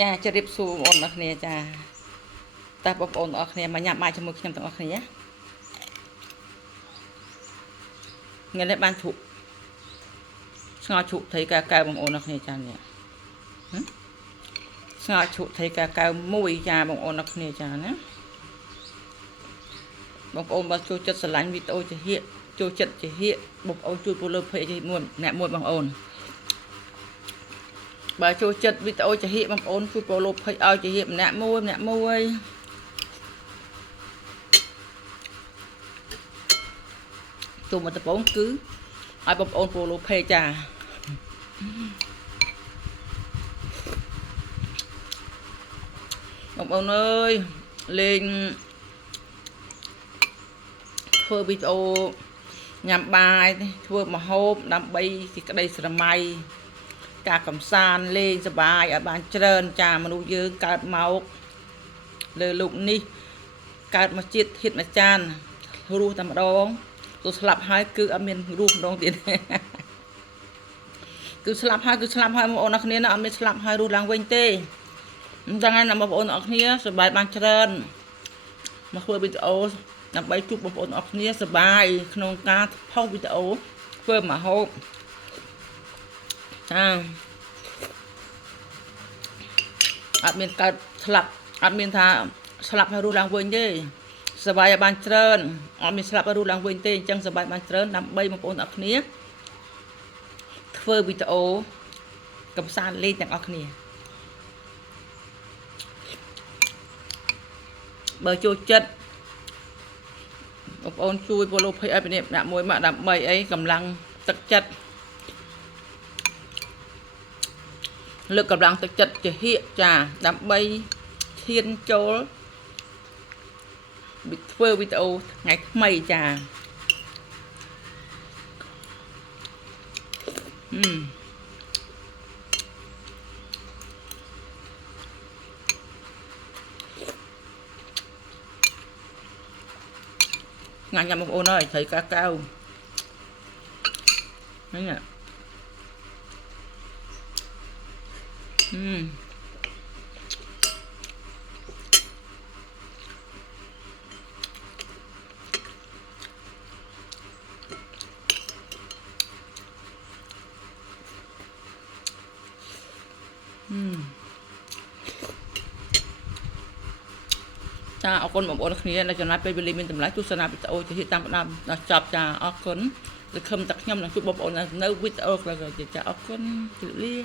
ចាជម្រាបសួរបងប្អូនអរគ្នាចាតើបងប្អូនអរគ្នាមកញ៉ាំបាយជាមួយខ្ញុំទាំងអស់គ្នាថ្ងៃនេះបានជ្រូកស្ងោរជ្រូកត្រីកាកៅបងប្អូនអរគ្នាចានេះស្ងោរជ្រូកត្រីកាកៅមួយចាបងប្អូនអរគ្នាចាណាបងប្អូនបើចូលចិត្តស្រឡាញ់វីដេអូជាហៀកចូលចិត្តជាហៀកបងប្អូនជួយពលលើ page មួយអ្នកមួយបងប្អូនបើចូលចិត្តវីដេអូជាហៀកបងប្អូនជួយពលលើ page ឲ្យជាហៀកម្នាក់មួយចូលមកដំបូងគឺឲ្យបងប្អូនពលលើ page ចាបងប្អូនអើយលេងធ្វើវីដេអូញ៉ាំបាយធ្វើម្ហូបដើម្បីសេចក្តីស្រមៃការកំសាន្តលេងសប្បាយឲ្យបានច្រើនចាមនុស្សយើងកើតមកលើលោកនេះកើតមកជាតិធាតុមួយចានរស់តែម្ដងទៅស្លាប់ហើយគឺអត់មានរស់ម្ដងទៀតគឺស្លាប់ហើយបងប្អូនអរគ្នាណាអត់មានស្លាប់ហើយរស់ឡើងវិញទេអញ្ចឹងណាបងប្អូនអរគ្នាសប្បាយបានច្រើនមកធ្វើវីដេអូដើម្បីជួបបងប្អូនអរគ្នាសប្បាយក្នុងការផុសវីដេអូធ្វើម្ហូបចាអត់មានកើតស្លាប់អត់មានថាស្លាប់ហើយរស់ឡើងវិញទេសប្បាយឲ្យបានច្រើនអត់មានស្លាប់ហើយរស់ឡើងវិញទេអញ្ចឹងសប្បាយបានច្រើនដើម្បីបងប្អូនអរគ្នាធ្វើវីដេអូកំសាន្តលេងទាំងអស់គ្នាបើចូលចិត្តបងប្អូនជួយពលលោកភ័យឲ្យពីនេះដាក់មួយមកដើម្បីអីកម្លាំងទឹកចិត្តលើកកម្លាំងទឹកចិត្តជាហៀកចាដើម្បីឈានចូលធ្វើវីដេអូថ្ងៃថ្មីចាងាញ់បងប្អូនអើយត្រីកាកៅហ្នឹងណាចាអរគុណបងប្អូនគ្នាដែលចំណាយពេលវេលាមានតម្លៃទស្សនាវីដេអូជាហៀកតាមដានដល់ចប់ចាអរគុណសង្ឃឹមតែខ្ញុំនឹងជួបបងប្អូននៅវីដេអូក្រោយៗចាអរគុណជម្រាបលា